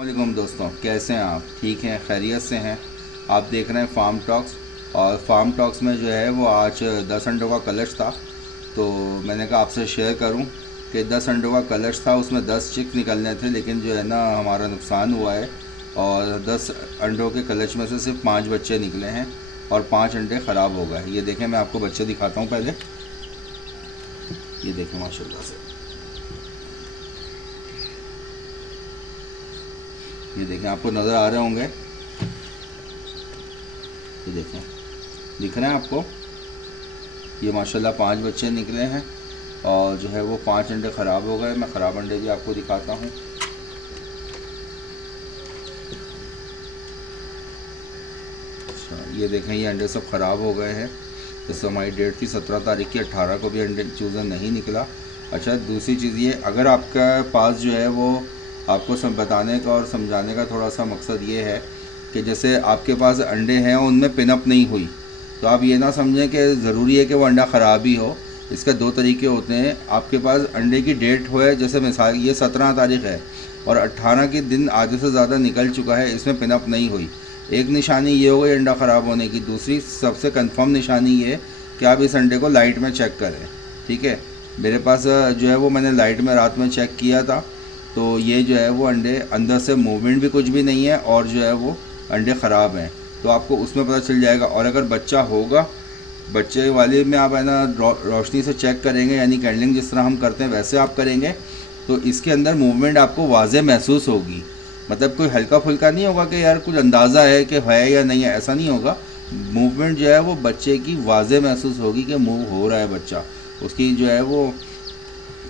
वालेकुम दोस्तों, कैसे हैं आप? ठीक हैं, खैरियत से हैं? आप देख रहे हैं फार्म टॉक्स। और फार्म टॉक्स में जो है वो आज 10 अंडों का कलश था, तो मैंने कहा आपसे शेयर करूं कि 10 अंडों का कलश था, उसमें 10 चिक निकलने थे, लेकिन जो है ना हमारा नुकसान हुआ है। और 10 अंडों के कलश में से सिर्फ 5 बच्चे निकले हैं और 5 अंडे ख़राब हो गए। ये देखें, मैं आपको बच्चे दिखाता हूँ पहले। ये देखें माशाल्लाह से, ये देखें, आपको नज़र आ रहे होंगे। ये देखें, दिख रहे हैं आपको? ये माशाल्लाह 5 बच्चे निकले हैं और जो है वो 5 अंडे ख़राब हो गए। मैं ख़राब अंडे भी आपको दिखाता हूँ। अच्छा, ये देखें, ये अंडे सब ख़राब हो गए हैं। जैसे हमारी डेट थी 17 तारीख की, 18 को भी अंडे चूज़ा नहीं निकला। अच्छा, दूसरी चीज़ ये, अगर आपका पास जो है वो आपको सब बताने का और समझाने का थोड़ा सा मकसद ये है कि जैसे आपके पास अंडे हैं और उनमें पिनअप नहीं हुई, तो आप ये ना समझें कि ज़रूरी है कि वो अंडा ख़राब ही हो। इसके 2 तरीके होते हैं। आपके पास अंडे की डेट हो है, जैसे मिसाल ये 17 तारीख़ है और 18 के दिन आधे से ज़्यादा निकल चुका है, इसमें पिनअप नहीं हुई, एक निशानी ये हो गई अंडा ख़राब होने की। दूसरी सबसे कंफर्म निशानी ये कि आप इस अंडे को लाइट में चेक करें। ठीक है, मेरे पास जो है वो मैंने लाइट में रात में चेक किया था, तो ये जो है वो अंडे अंदर से मूवमेंट भी कुछ भी नहीं है और जो है वो अंडे ख़राब हैं, तो आपको उसमें पता चल जाएगा। और अगर बच्चा होगा, बच्चे वाले में आप है ना रोशनी से चेक करेंगे, यानी कैंडलिंग जिस तरह हम करते हैं वैसे आप करेंगे, तो इसके अंदर मूवमेंट आपको वाज़े महसूस होगी। मतलब कोई हल्का फुल्का नहीं होगा कि यार कुछ अंदाज़ा है कि है या नहीं है, ऐसा नहीं होगा। मूवमेंट जो है वो बच्चे की वाज़े महसूस होगी कि मूव हो रहा है बच्चा, उसकी जो है वो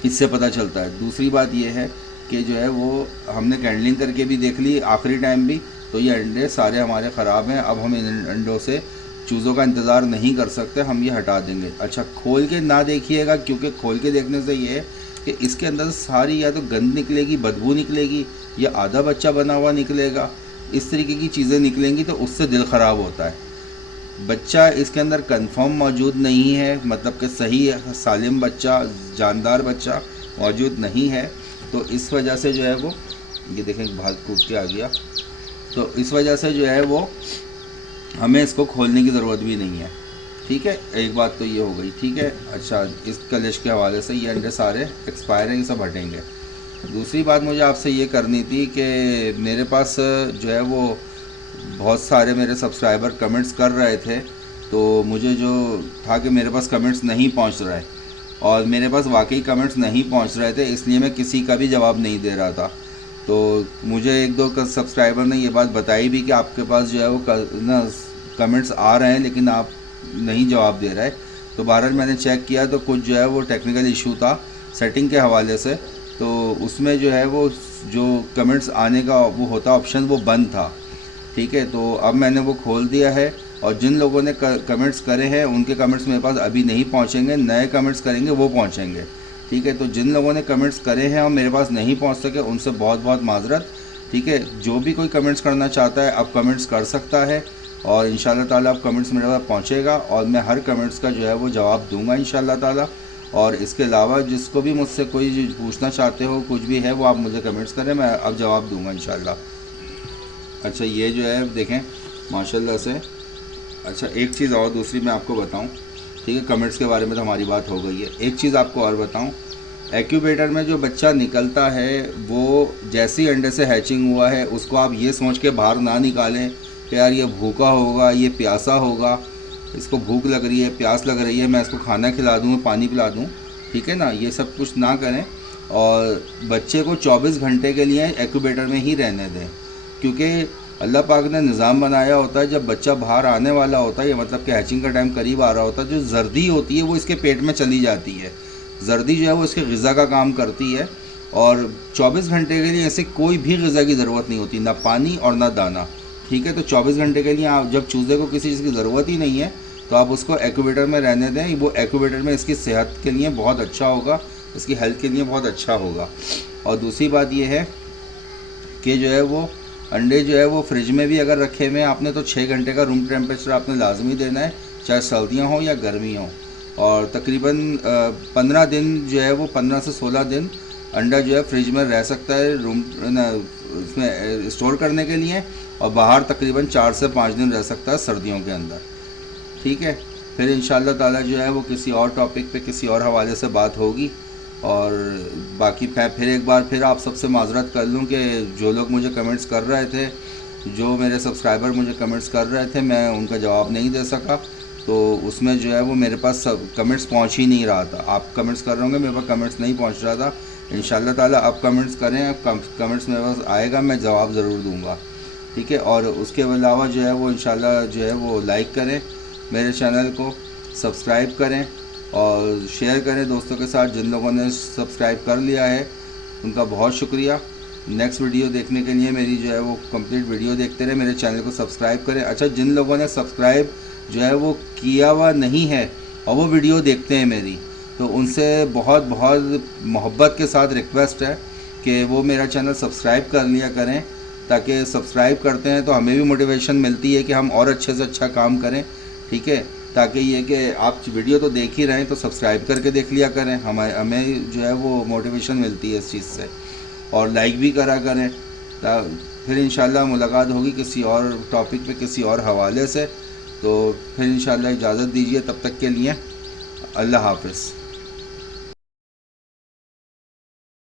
इससे पता चलता है। दूसरी बात ये है कि जो है वो हमने कैंडलिंग करके भी देख ली आखिरी टाइम भी, तो ये अंडे सारे हमारे ख़राब हैं। अब हम इन अंडों से चूज़ों का इंतज़ार नहीं कर सकते, हम ये हटा देंगे। अच्छा, खोल के ना देखिएगा, क्योंकि खोल के देखने से ये है कि इसके अंदर सारी या तो गंद निकलेगी, बदबू निकलेगी, या आधा बच्चा बना हुआ निकलेगा। इस तरीके की चीज़ें निकलेंगी तो उससे दिल ख़राब होता है। बच्चा इसके अंदर कंफर्म मौजूद नहीं है, मतलब कि सही सालिम बच्चा, जानदार बच्चा मौजूद नहीं है, तो इस वजह से जो है वो, ये देखें भाग कूद के आ गया, तो इस वजह से जो है वो हमें इसको खोलने की ज़रूरत भी नहीं है। ठीक है, एक बात तो ये हो गई। ठीक है, अच्छा, इस कलेश के हवाले से ये अंडे सारे एक्सपायर हैं, ये सब हटेंगे। दूसरी बात मुझे आपसे ये करनी थी कि मेरे पास जो है वो बहुत सारे मेरे सब्सक्राइबर कमेंट्स कर रहे थे, तो मुझे जो था कि मेरे पास कमेंट्स नहीं पहुंच रहे, और मेरे पास वाकई कमेंट्स नहीं पहुंच रहे थे, इसलिए मैं किसी का भी जवाब नहीं दे रहा था। तो मुझे 1-2 सब्सक्राइबर ने ये बात बताई भी कि आपके पास जो है वो ना कमेंट्स आ रहे हैं लेकिन आप नहीं जवाब दे रहे। तो बहरहाल मैंने चेक किया तो कुछ जो है वो टेक्निकल इशू था सेटिंग के हवाले से, तो उसमें जो है वो जो कमेंट्स आने का वो होता ऑप्शन वो बंद था। ठीक है, तो अब मैंने वो खोल दिया है, और जिन लोगों ने कमेंट्स करे हैं उनके कमेंट्स मेरे पास अभी नहीं पहुंचेंगे, नए कमेंट्स करेंगे वो पहुंचेंगे। ठीक है, तो जिन लोगों ने कमेंट्स करे हैं और मेरे पास नहीं पहुंच सके उनसे बहुत बहुत माजरत। ठीक है, जो भी कोई कमेंट्स करना चाहता है अब कमेंट्स कर सकता है, और इंशाल्लाह ताला अब कमेंट्स मेरे पास पहुँचेगा और मैं हर कमेंट्स का जो है वो जवाब दूँगा इंशाल्लाह ताला। और इसके अलावा जिसको भी मुझसे कोई पूछना चाहते हो कुछ भी है वो आप मुझे कमेंट्स करें, मैं अब जवाब दूँगा इंशाल्लाह। अच्छा, ये जो है देखें माशाल्लाह से। अच्छा, एक चीज़ और दूसरी मैं आपको बताऊं। ठीक है, कमेंट्स के बारे में तो हमारी बात हो गई है, एक चीज़ आपको और बताऊं। एक्यूबेटर में जो बच्चा निकलता है वो जैसे ही अंडे से हैचिंग हुआ है, उसको आप ये सोच के बाहर ना निकालें कि यार ये भूखा होगा, ये प्यासा होगा, इसको भूख लग रही है, प्यास लग रही है, मैं इसको खाना खिला दूँ, पानी पिला दूँ। ठीक है ना, ये सब कुछ ना करें, और बच्चे को 24 घंटे के लिए एक्यूबेटर में ही रहने दें, क्योंकि अल्लाह पाक ने निज़ाम बनाया होता है जब बच्चा बाहर आने वाला होता है, ये मतलब कि हैचिंग का टाइम करीब आ रहा होता है, जो जर्दी होती है वो इसके पेट में चली जाती है। जर्दी जो है वो इसके ग़िज़ा का काम करती है, और 24 घंटे के लिए ऐसे कोई भी ग़िज़ा की ज़रूरत नहीं होती, ना पानी और ना दाना। ठीक है, तो 24 घंटे के लिए आप जब चूज़े को किसी चीज़ की ज़रूरत ही नहीं है तो आप उसको एक्यूबेटर में रहने दें। वो एक्यूबेटर में इसकी सेहत के लिए बहुत अच्छा होगा, इसकी हेल्थ के लिए बहुत अच्छा होगा। और दूसरी बात ये है कि जो है वो अंडे जो है वो फ्रिज में भी अगर रखे हुए हैं आपने तो 6 घंटे का रूम टेम्परेचर आपने लाजमी देना है, चाहे सर्दियाँ हों या गर्मी हो। और तकरीबन 15 दिन जो है वो 15 से 16 दिन अंडा जो है फ्रिज में रह सकता है, रूम उसमें स्टोर करने के लिए, और बाहर तकरीबन 4 से 5 दिन रह सकता है सर्दियों के अंदर। ठीक है, फिर इंशाल्लाह ताला जो है वो किसी और टॉपिक पे किसी और हवाले से बात होगी। और बाकी मैं फिर एक बार फिर आप सबसे माजरत कर लूँ कि जो लोग मुझे कमेंट्स कर रहे थे, जो मेरे सब्सक्राइबर मुझे कमेंट्स कर रहे थे, मैं उनका जवाब नहीं दे सका, तो उसमें जो है वो मेरे पास सब कमेंट्स पहुंच ही नहीं रहा था। आप कमेंट्स कर रहे होंगे, मेरे पास कमेंट्स नहीं पहुंच रहा था। इंशाल्लाह ताला आप कमेंट्स करें, आप कमेंट्स मेरे पास आएगा, मैं जवाब ज़रूर दूंगा। ठीक है, और उसके अलावा जो है वो इंशाल्लाह जो है वो लाइक करें मेरे चैनल को, सब्सक्राइब करें और शेयर करें दोस्तों के साथ। जिन लोगों ने सब्सक्राइब कर लिया है उनका बहुत शुक्रिया। नेक्स्ट वीडियो देखने के लिए मेरी जो है वो कंप्लीट वीडियो देखते रहे, मेरे चैनल को सब्सक्राइब करें। अच्छा, जिन लोगों ने सब्सक्राइब जो है वो किया हुआ नहीं है और वो वीडियो देखते हैं मेरी, तो उनसे बहुत बहुत मोहब्बत के साथ रिक्वेस्ट है कि वो मेरा चैनल सब्सक्राइब कर लिया करें, ताकि सब्सक्राइब करते हैं तो हमें भी मोटिवेशन मिलती है कि हम और अच्छे से अच्छा काम करें। ठीक है, ताकि ये कि आप वीडियो तो देख ही रहे हैं तो सब्सक्राइब करके देख लिया करें, हमें जो है वो मोटिवेशन मिलती है इस चीज़ से। और लाइक भी करा करें। फिर इंशाल्लाह मुलाकात होगी किसी और टॉपिक पे किसी और हवाले से। तो फिर इंशाल्लाह इजाज़त दीजिए, तब तक के लिए अल्लाह हाफ़िज़।